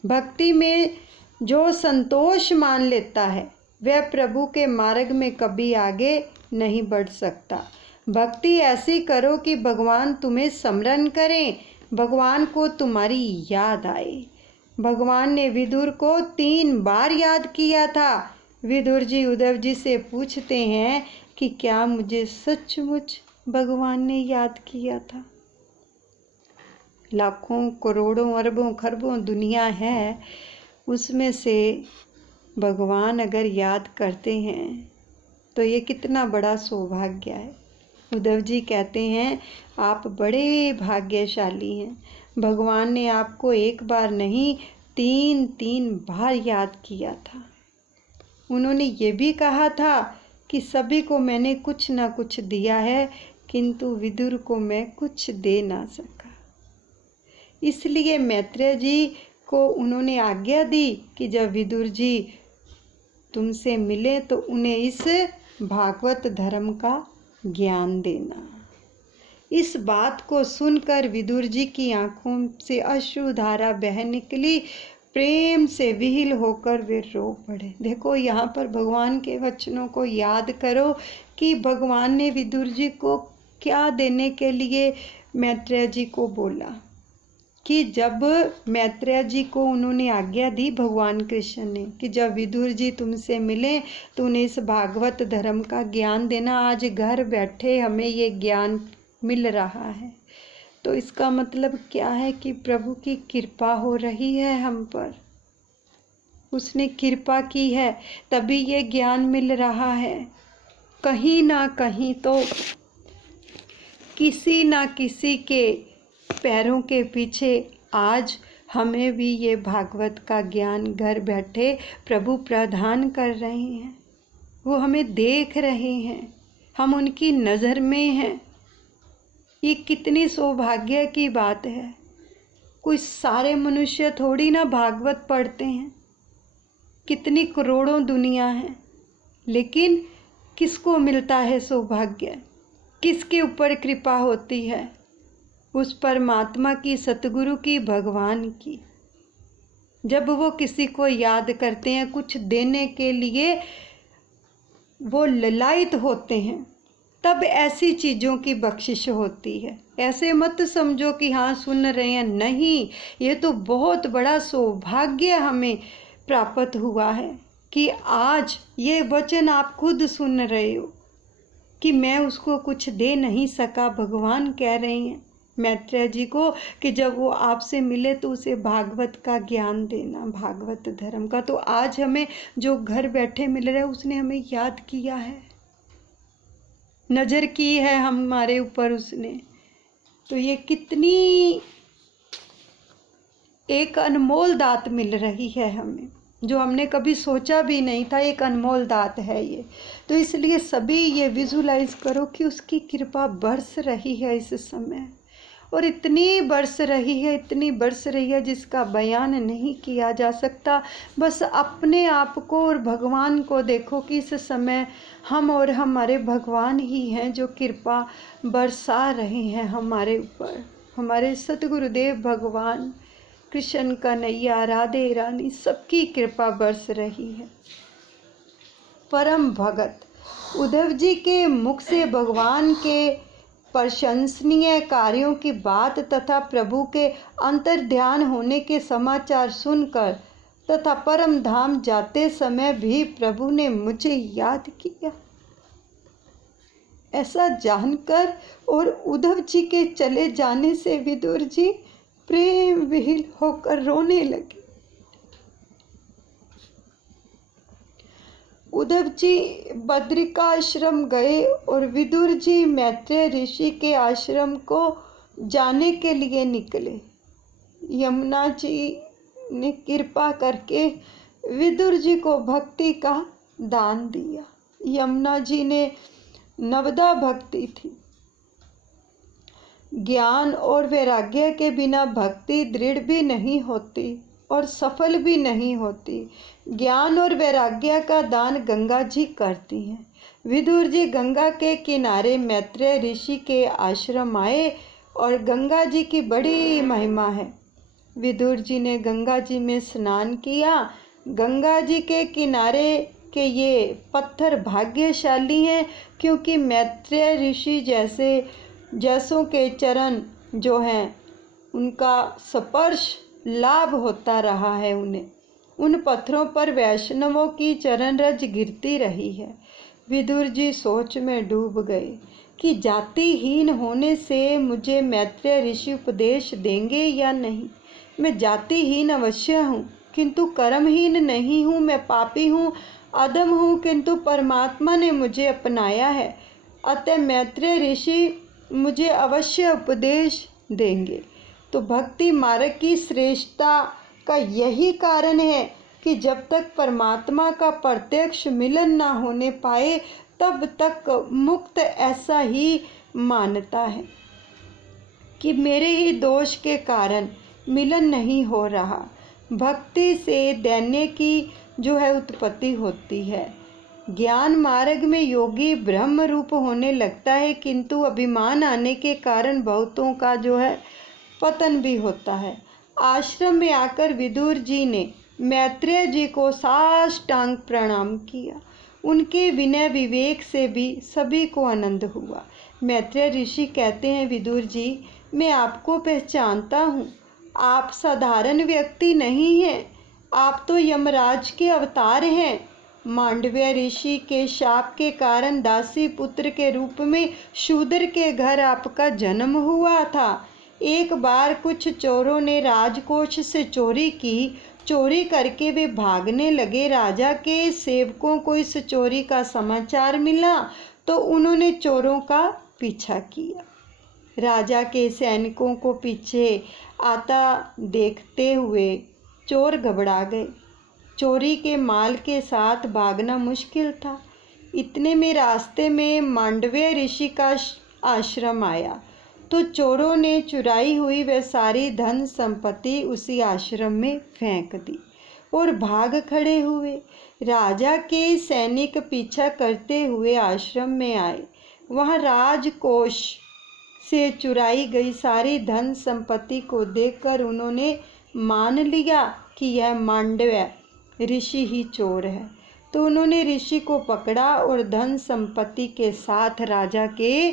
भक्ति में जो संतोष मान लेता है वह प्रभु के मार्ग में कभी आगे नहीं बढ़ सकता। भक्ति ऐसी करो कि भगवान तुम्हें स्मरण करें, भगवान को तुम्हारी याद आए। भगवान ने विदुर को 3 बार याद किया था। विदुर जी उद्धव जी से पूछते हैं कि क्या मुझे सचमुच भगवान ने याद किया था? लाखों करोड़ों अरबों खरबों दुनिया है, उसमें से भगवान अगर याद करते हैं तो ये कितना बड़ा सौभाग्य है। उद्धव जी कहते हैं आप बड़े भाग्यशाली हैं। भगवान ने आपको एक बार नहीं 3 बार याद किया था। उन्होंने ये भी कहा था कि सभी को मैंने कुछ ना कुछ दिया है, किंतु विदुर को मैं कुछ दे ना सका। इसलिए मैत्रेय जी को उन्होंने आज्ञा दी कि जब विदुर जी तुमसे मिले तो उन्हें इस भागवत धर्म का ज्ञान देना। इस बात को सुनकर विदुर जी की आंखों से अश्रुधारा बह निकली। प्रेम से विहिल होकर वे रो पड़े। देखो यहाँ पर भगवान के वचनों को याद करो कि भगवान ने विदुर जी को क्या देने के लिए मैत्रेय जी को बोला। कि जब मैत्रेय जी को उन्होंने आज्ञा दी भगवान कृष्ण ने कि जब विदुर जी तुमसे मिले तो उन्हें इस भागवत धर्म का ज्ञान देना। आज घर बैठे हमें ये ज्ञान मिल रहा है, तो इसका मतलब क्या है कि प्रभु की कृपा हो रही है हम पर। उसने कृपा की है तभी ये ज्ञान मिल रहा है। कहीं ना कहीं तो किसी ना किसी के पैरों के पीछे आज हमें भी ये भागवत का ज्ञान घर बैठे प्रभु प्रदान कर रहे हैं। वो हमें देख रहे हैं, हम उनकी नज़र में हैं। ये कितनी सौभाग्य की बात है। कोई सारे मनुष्य थोड़ी ना भागवत पढ़ते हैं। कितनी करोड़ों दुनिया है, लेकिन किसको मिलता है सौभाग्य? किसके ऊपर कृपा होती है? उस परमात्मा की, सतगुरु की, भगवान की। जब वो किसी को याद करते हैं कुछ देने के लिए, वो ललायित होते हैं, तब ऐसी चीज़ों की बख्शिश होती है। ऐसे मत समझो कि हाँ सुन रहे हैं, नहीं, ये तो बहुत बड़ा सौभाग्य हमें प्राप्त हुआ है कि आज ये वचन आप खुद सुन रहे हो कि मैं उसको कुछ दे नहीं सका। भगवान कह रहे हैं मैत्रेय जी को कि जब वो आपसे मिले तो उसे भागवत का ज्ञान देना, भागवत धर्म का। तो आज हमें जो घर बैठे मिल रहा है उसने हमें याद किया है, नज़र की है हमारे ऊपर उसने। तो ये कितनी एक अनमोल दात मिल रही है हमें, जो हमने कभी सोचा भी नहीं था। एक अनमोल दात है ये। तो इसलिए सभी ये विजुलाइज करो कि उसकी कृपा बरस रही है इस समय। और इतनी बरस रही है, इतनी बरस रही है जिसका बयान नहीं किया जा सकता। बस अपने आप को और भगवान को देखो कि इस समय हम और हमारे भगवान ही हैं जो कृपा बरसा रहे हैं हमारे ऊपर। हमारे सतगुरुदेव भगवान, कृष्ण कन्हैया, राधे रानी, सबकी कृपा बरस रही है। परम भगत उद्धव जी के मुख से भगवान के प्रशंसनीय कार्यों की बात तथा प्रभु के अंतर्ध्यान होने के समाचार सुनकर तथा परम धाम जाते समय भी प्रभु ने मुझे याद किया, ऐसा जानकर और उद्धव जी के चले जाने से विदुर जी प्रेम विहीन होकर रोने लगे। उद्धव जी बद्रिकाश्रम गए और विदुर जी मैत्रेय ऋषि के आश्रम को जाने के लिए निकले। यमुना जी ने कृपा करके विदुर जी को भक्ति का दान दिया। यमुना जी ने नवदा भक्ति थी। ज्ञान और वैराग्य के बिना भक्ति दृढ़ भी नहीं होती और सफल भी नहीं होती। ज्ञान और वैराग्य का दान गंगा जी करती हैं। विदुर जी गंगा के किनारे मैत्रेय ऋषि के आश्रम आए और गंगा जी की बड़ी महिमा है। विदुर जी ने गंगा जी में स्नान किया। गंगा जी के किनारे के ये पत्थर भाग्यशाली हैं, क्योंकि मैत्रेय ऋषि जैसों के चरण जो हैं उनका स्पर्श लाभ होता रहा है उन्हें। उन पत्थरों पर वैष्णवों की चरण रज गिरती रही है। विदुर जी सोच में डूब गए कि जातिहीन होने से मुझे मैत्रेय ऋषि उपदेश देंगे या नहीं। मैं जातिहीन अवश्य हूँ, किंतु कर्महीन नहीं हूँ। मैं पापी हूँ, अधम हूँ, किंतु परमात्मा ने मुझे अपनाया है। अतः मैत्रेय ऋषि मुझे अवश्य उपदेश देंगे। तो भक्ति मार्ग की श्रेष्ठता का यही कारण है कि जब तक परमात्मा का प्रत्यक्ष मिलन ना होने पाए तब तक मुक्त ऐसा ही मानता है कि मेरे ही दोष के कारण मिलन नहीं हो रहा। भक्ति से दैन्य की जो है उत्पत्ति होती है। ज्ञान मार्ग में योगी ब्रह्म रूप होने लगता है, किंतु अभिमान आने के कारण बहुतों का जो है पतन भी होता है। आश्रम में आकर विदुर जी ने मैत्रेय जी को साष्टांग प्रणाम किया। उनके विनय विवेक से भी सभी को आनंद हुआ। मैत्रेय ऋषि कहते हैं, विदुर जी, मैं आपको पहचानता हूँ। आप साधारण व्यक्ति नहीं हैं, आप तो यमराज के अवतार हैं। मांडव्य ऋषि के शाप के कारण दासी पुत्र के रूप में शूद्र के घर आपका जन्म हुआ था। एक बार कुछ चोरों ने राजकोष से चोरी की। चोरी करके वे भागने लगे। राजा के सेवकों को इस चोरी का समाचार मिला तो उन्होंने चोरों का पीछा किया। राजा के सैनिकों को पीछे आता देखते हुए चोर घबरा गए। चोरी के माल के साथ भागना मुश्किल था। इतने में रास्ते में मांडव्य ऋषि का आश्रम आया तो चोरों ने चुराई हुई वह सारी धन संपत्ति उसी आश्रम में फेंक दी और भाग खड़े हुए। राजा के सैनिक पीछा करते हुए आश्रम में आए। वहाँ राजकोष से चुराई गई सारी धन संपत्ति को देखकर उन्होंने मान लिया कि यह मांडव्य ऋषि ही चोर है। तो उन्होंने ऋषि को पकड़ा और धन संपत्ति के साथ राजा के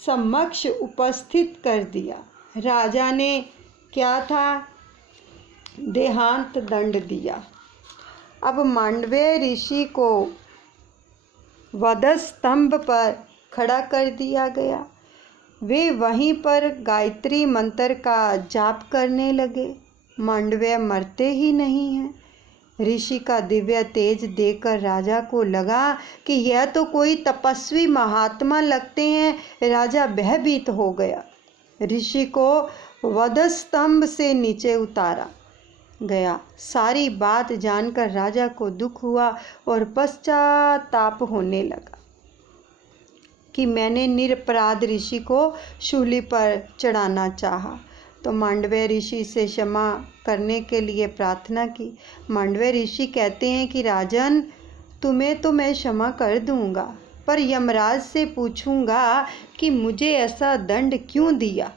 समक्ष उपस्थित कर दिया। राजा ने क्या था, देहांत दंड दिया। अब मांडव्य ऋषि को वधस्तंभ पर खड़ा कर दिया गया। वे वहीं पर गायत्री मंत्र का जाप करने लगे। मांडव्य मरते ही नहीं हैं। ऋषि का दिव्य तेज देखकर राजा को लगा कि यह तो कोई तपस्वी महात्मा लगते हैं। राजा भयभीत हो गया। ऋषि को वधस्तंभ से नीचे उतारा गया। सारी बात जानकर राजा को दुख हुआ और पश्चाताप होने लगा कि मैंने निरपराध ऋषि को शूली पर चढ़ाना चाहा। तो मांडव्य ऋषि से क्षमा करने के लिए प्रार्थना की। मांडव्य ऋषि कहते हैं कि राजन, तुम्हें तो मैं क्षमा कर दूंगा, पर यमराज से पूछूंगा कि मुझे ऐसा दंड क्यों दिया।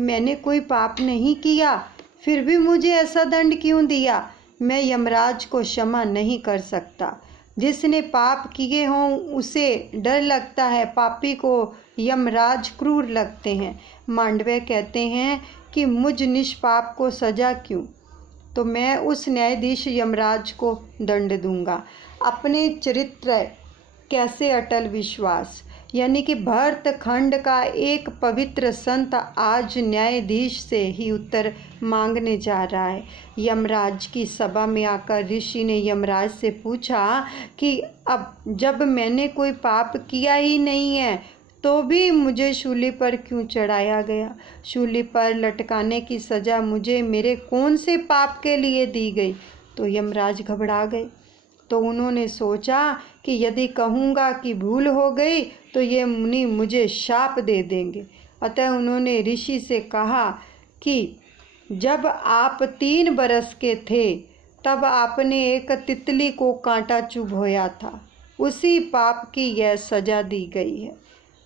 मैंने कोई पाप नहीं किया, फिर भी मुझे ऐसा दंड क्यों दिया। मैं यमराज को क्षमा नहीं कर सकता। जिसने पाप किए हों उसे डर लगता है, पापी को यमराज क्रूर लगते हैं। मांडव्य कहते हैं कि मुझ निष्पाप को सजा क्यों, तो मैं उस न्यायाधीश यमराज को दंड दूंगा। अपने चरित्र कैसे अटल विश्वास, यानी कि भरतखंड का एक पवित्र संत आज न्यायाधीश से ही उत्तर मांगने जा रहा है। यमराज की सभा में आकर ऋषि ने यमराज से पूछा कि अब जब मैंने कोई पाप किया ही नहीं है तो भी मुझे शूली पर क्यों चढ़ाया गया। शूली पर लटकाने की सज़ा मुझे मेरे कौन से पाप के लिए दी गई। तो यमराज घबरा गए। तो उन्होंने सोचा कि यदि कहूँगा कि भूल हो गई तो ये मुनि मुझे शाप दे देंगे। अतः उन्होंने ऋषि से कहा कि जब आप 3 बरस के थे तब आपने एक तितली को कांटा चुभोया था, उसी पाप की यह सज़ा दी गई है।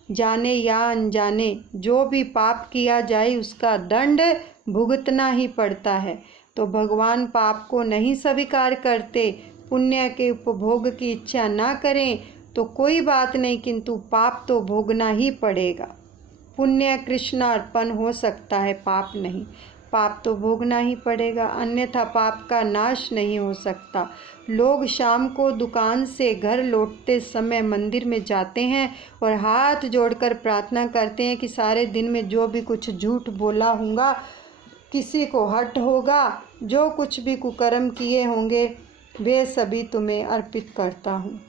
जाने या अनजाने जो भी पाप किया जाए उसका दंड भुगतना ही पड़ता है। तो भगवान पाप को नहीं स्वीकार करते। पुण्य के उपभोग की इच्छा ना करें तो कोई बात नहीं, किंतु पाप तो भोगना ही पड़ेगा। पुण्य कृष्णार्पण हो सकता है, पाप नहीं। पाप तो भोगना ही पड़ेगा, अन्यथा पाप का नाश नहीं हो सकता। लोग शाम को दुकान से घर लौटते समय मंदिर में जाते हैं और हाथ जोड़कर प्रार्थना करते हैं कि सारे दिन में जो भी कुछ झूठ बोला होगा, किसी को हट होगा, जो कुछ भी कुकर्म किए होंगे वे सभी तुम्हें अर्पित करता हूँ।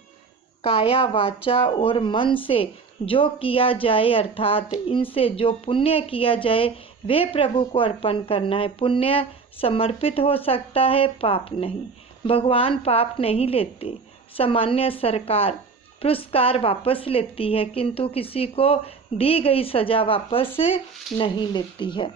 काया वाचा और मन से जो किया जाए, अर्थात इनसे जो पुण्य किया जाए वे प्रभु को अर्पण करना है। पुण्य समर्पित हो सकता है, पाप नहीं। भगवान पाप नहीं लेते। सामान्य सरकार पुरस्कार वापस लेती है, किंतु किसी को दी गई सज़ा वापस नहीं लेती है।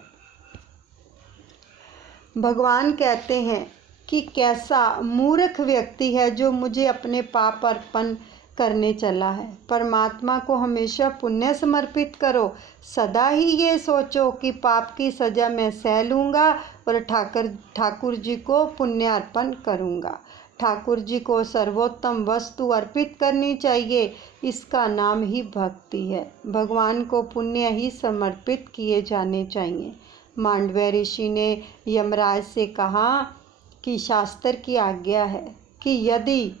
भगवान कहते हैं कि कैसा मूर्ख व्यक्ति है जो मुझे अपने पाप अर्पण करने चला है। परमात्मा को हमेशा पुण्य समर्पित करो। सदा ही ये सोचो कि पाप की सज़ा मैं सह लूँगा और ठाकुर जी को पुण्य अर्पण करूँगा। ठाकुर जी को सर्वोत्तम वस्तु अर्पित करनी चाहिए, इसका नाम ही भक्ति है। भगवान को पुण्य ही समर्पित किए जाने चाहिए। मांडव्य ऋषि ने यमराज से कहा कि शास्त्र की आज्ञा है कि यदि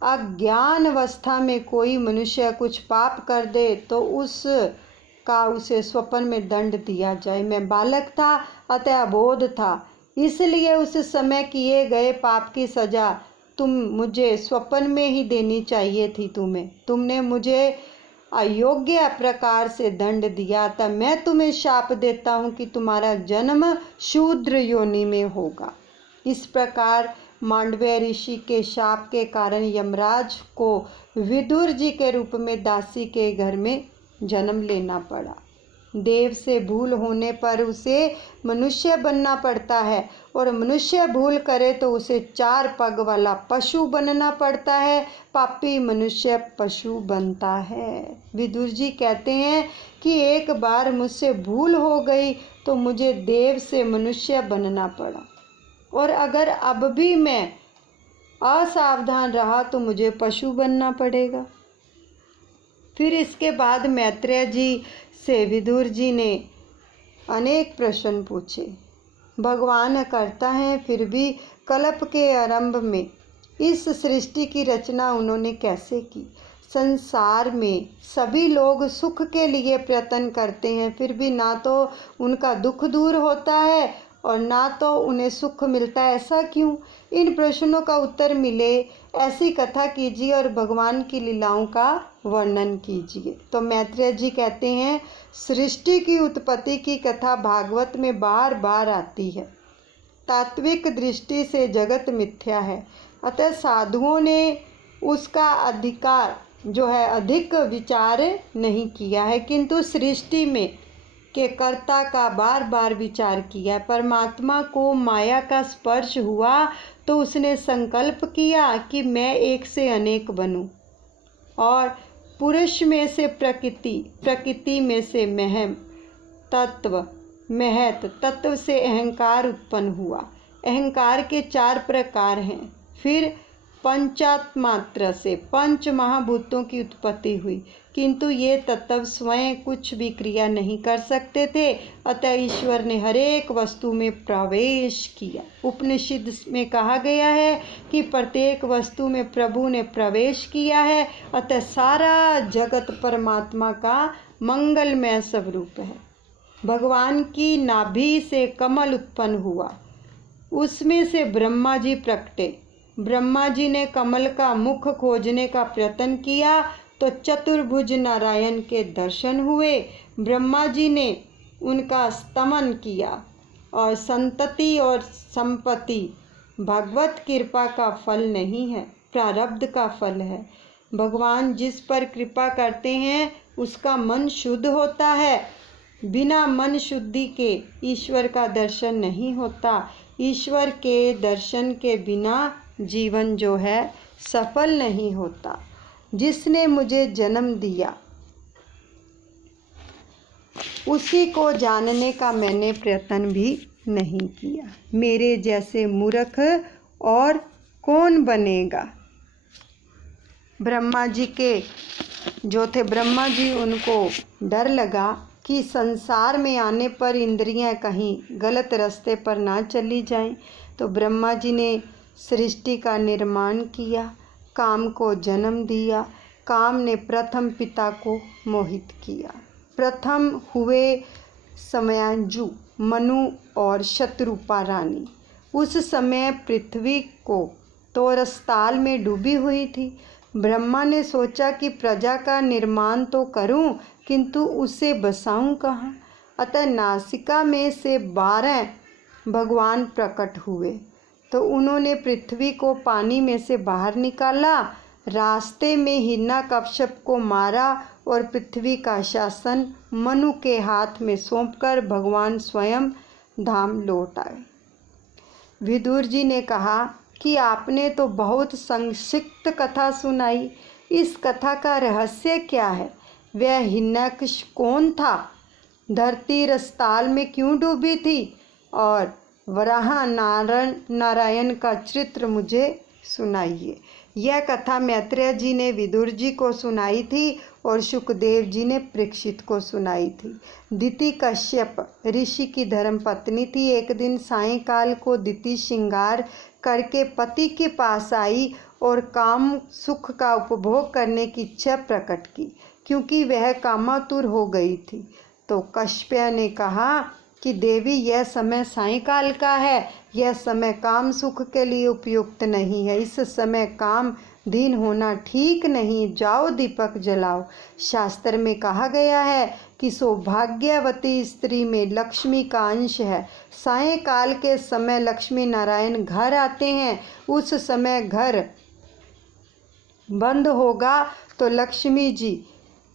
अज्ञान अवस्था में कोई मनुष्य कुछ पाप कर दे तो उसे स्वप्न में दंड दिया जाए। मैं बालक था, अतः अबोध था, इसलिए उस समय किए गए पाप की सज़ा मुझे स्वप्न में ही देनी चाहिए थी। तुमने मुझे अयोग्य प्रकार से दंड दिया, तब मैं तुम्हें शाप देता हूँ कि तुम्हारा जन्म शूद्र योनि में होगा। इस प्रकार मांडव्य ऋषि के शाप के कारण यमराज को विदुर जी के रूप में दासी के घर में जन्म लेना पड़ा। देव से भूल होने पर उसे मनुष्य बनना पड़ता है, और मनुष्य भूल करे तो उसे 4 पग वाला पशु बनना पड़ता है। पापी मनुष्य पशु बनता है। विदुर जी कहते हैं कि एक बार मुझसे भूल हो गई तो मुझे देव से मनुष्य बनना पड़ा, और अगर अब भी मैं असावधान रहा तो मुझे पशु बनना पड़ेगा। फिर इसके बाद मैत्रेय जी से विदुर जी ने अनेक प्रश्न पूछे। भगवान करता है, फिर भी कल्प के आरंभ में इस सृष्टि की रचना उन्होंने कैसे की। संसार में सभी लोग सुख के लिए प्रयत्न करते हैं, फिर भी ना तो उनका दुख दूर होता है और ना तो उन्हें सुख मिलता है। ऐसा क्यों? इन प्रश्नों का उत्तर मिले ऐसी कथा कीजिए और भगवान की लीलाओं का वर्णन कीजिए। तो मैत्रेय जी कहते हैं, सृष्टि की उत्पत्ति की कथा भागवत में बार बार आती है। तात्विक दृष्टि से जगत मिथ्या है, अतः साधुओं ने उसका अधिकार जो है अधिक विचार नहीं किया है, किंतु सृष्टि में के कर्ता का बार बार विचार किया। परमात्मा को माया का स्पर्श हुआ तो उसने संकल्प किया कि मैं एक से अनेक बनूं, और पुरुष में से प्रकृति, प्रकृति में से महम तत्व, महत तत्व से अहंकार उत्पन्न हुआ। अहंकार के 4 प्रकार हैं। फिर पंचात्मात्र से 5 महाभूतों की उत्पत्ति हुई, किंतु ये तत्व स्वयं कुछ भी क्रिया नहीं कर सकते थे, अतः ईश्वर ने हर एक वस्तु में प्रवेश किया। उपनिषद में कहा गया है कि प्रत्येक वस्तु में प्रभु ने प्रवेश किया है, अतः सारा जगत परमात्मा का मंगलमय स्वरूप है। भगवान की नाभि से कमल उत्पन्न हुआ, उसमें से ब्रह्मा जी प्रकटे। ब्रह्मा जी ने कमल का मुख खोजने का प्रयत्न किया तो चतुर्भुज नारायण के दर्शन हुए। ब्रह्मा जी ने उनका स्तमन किया, और संतति और संपत्ति भगवत कृपा का फल नहीं है, प्रारब्ध का फल है। भगवान जिस पर कृपा करते हैं उसका मन शुद्ध होता है। बिना मन शुद्धि के ईश्वर का दर्शन नहीं होता। ईश्वर के दर्शन के बिना जीवन जो है सफल नहीं होता। जिसने मुझे जन्म दिया उसी को जानने का मैंने प्रयत्न भी नहीं किया। मेरे जैसे मूर्ख और कौन बनेगा। ब्रह्मा जी के जो थे, ब्रह्मा जी उनको डर लगा कि संसार में आने पर इंद्रियां कहीं गलत रास्ते पर ना चली जाएं, तो ब्रह्मा जी ने सृष्टि का निर्माण किया, काम को जन्म दिया। काम ने प्रथम पिता को मोहित किया। प्रथम हुए समयाजू, मनु और शत्रुपा रानी। उस समय पृथ्वी को तो रसताल में डूबी हुई थी। ब्रह्मा ने सोचा कि प्रजा का निर्माण तो करूं, किंतु उसे बसाऊं कहाँ। अतः नासिका में से 12 भगवान प्रकट हुए, तो उन्होंने पृथ्वी को पानी में से बाहर निकाला। रास्ते में हिरण्यकश्यप को मारा और पृथ्वी का शासन मनु के हाथ में सौंपकर भगवान स्वयं धाम लौट आए। विदुर जी ने कहा कि आपने तो बहुत संक्षिप्त कथा सुनाई, इस कथा का रहस्य क्या है? वह हिरण्यकश्यप कौन था? धरती रसताल में क्यों डूबी थी? और वराह नारायण का चरित्र मुझे सुनाइए। यह कथा मैत्रेय जी ने विदुर जी को सुनाई थी और सुखदेव जी ने परीक्षित को सुनाई थी। दिति कश्यप ऋषि की धर्मपत्नी थी। एक दिन सायंकाल को दिति श्रृंगार करके पति के पास आई और काम सुख का उपभोग करने की इच्छा प्रकट की, क्योंकि वह कामातुर हो गई थी। तो कश्यप ने कहा कि देवी, यह समय सायंकाल का है, यह समय काम सुख के लिए उपयुक्त नहीं है। इस समय काम दीन होना ठीक नहीं, जाओ दीपक जलाओ। शास्त्र में कहा गया है कि सौभाग्यवती स्त्री में लक्ष्मी का अंश है। सायंकाल के समय लक्ष्मी नारायण घर आते हैं। उस समय घर बंद होगा तो लक्ष्मी जी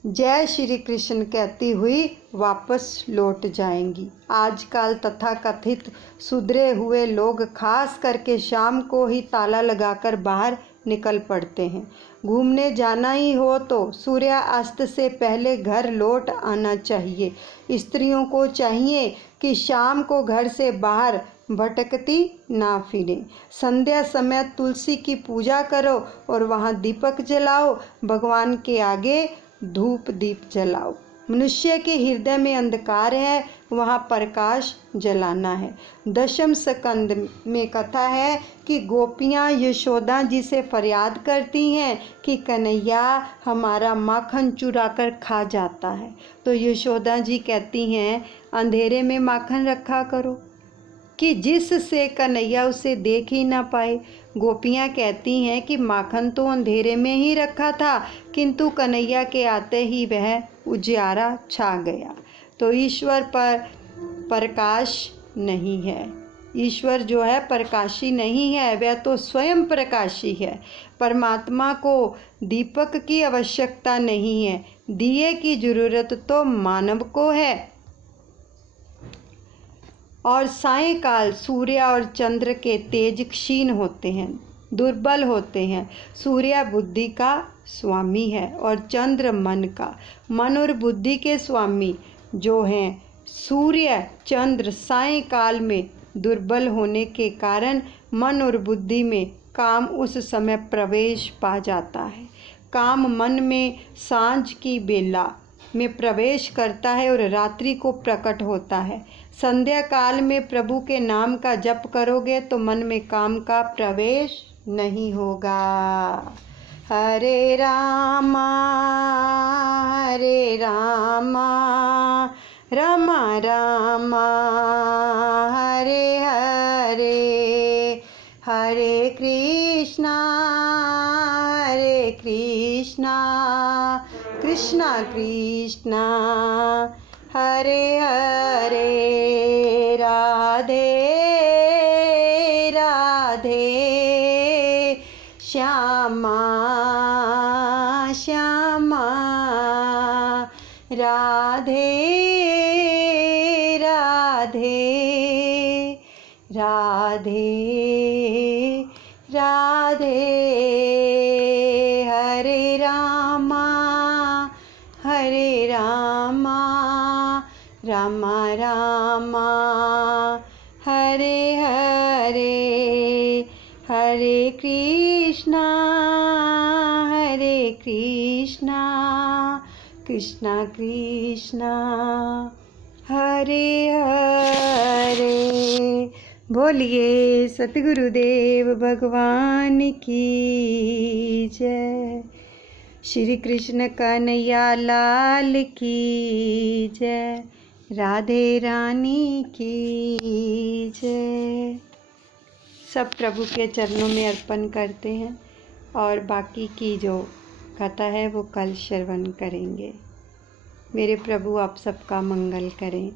जय श्री कृष्ण कहती हुई वापस लौट जाएंगी। आजकल तथाकथित सुधरे हुए लोग खास करके शाम को ही ताला लगाकर बाहर निकल पड़ते हैं। घूमने जाना ही हो तो सूर्यास्त से पहले घर लौट आना चाहिए। स्त्रियों को चाहिए कि शाम को घर से बाहर भटकती ना फिरें। संध्या समय तुलसी की पूजा करो और वहाँ दीपक जलाओ, भगवान के आगे धूप दीप जलाओ। मनुष्य के हृदय में अंधकार है, वहाँ प्रकाश जलाना है। दशम स्कंद में कथा है कि गोपियाँ यशोदा जी से फरियाद करती हैं कि कन्हैया हमारा माखन चुरा कर खा जाता है। तो यशोदा जी कहती हैं, अंधेरे में माखन रखा करो कि जिससे कन्हैया उसे देख ही ना पाए। गोपियाँ कहती हैं कि माखन तो अंधेरे में ही रखा था, किंतु कन्हैया के आते ही वह उजियारा छा गया। तो ईश्वर पर प्रकाश नहीं है, ईश्वर जो है प्रकाशी नहीं है, वह तो स्वयं प्रकाशी है। परमात्मा को दीपक की आवश्यकता नहीं है, दिए की जरूरत तो मानव को है। और सायंकाल सूर्य और चंद्र के तेज क्षीण होते हैं, दुर्बल होते हैं। सूर्य बुद्धि का स्वामी है और चंद्र मन का। मन और बुद्धि के स्वामी जो हैं सूर्य चंद्र सायंकाल में दुर्बल होने के कारण मन और बुद्धि में काम उस समय प्रवेश पा जाता है। काम मन में सांझ की बेला में प्रवेश करता है और रात्रि को प्रकट होता है। संध्या काल में प्रभु के नाम का जप करोगे तो मन में काम का प्रवेश नहीं होगा। हरे रामा रामा रामा हरे हरे, हरे कृष्णा कृष्णा कृष्णा हरे हरे, राधे राधे श्यामा श्यामा, राधे राधे राधे राधे, हरे रामा रामा रामा हरे हरे, हरे कृष्णा कृष्णा कृष्णा हरे हरे। बोलिए सतगुरुदेव भगवान की जय। श्री कृष्ण कन्हैया लाल की जय। राधे रानी की जय। सब प्रभु के चरणों में अर्पण करते हैं और बाकी की जो कथा है वो कल श्रवण करेंगे। मेरे प्रभु आप सबका मंगल करें।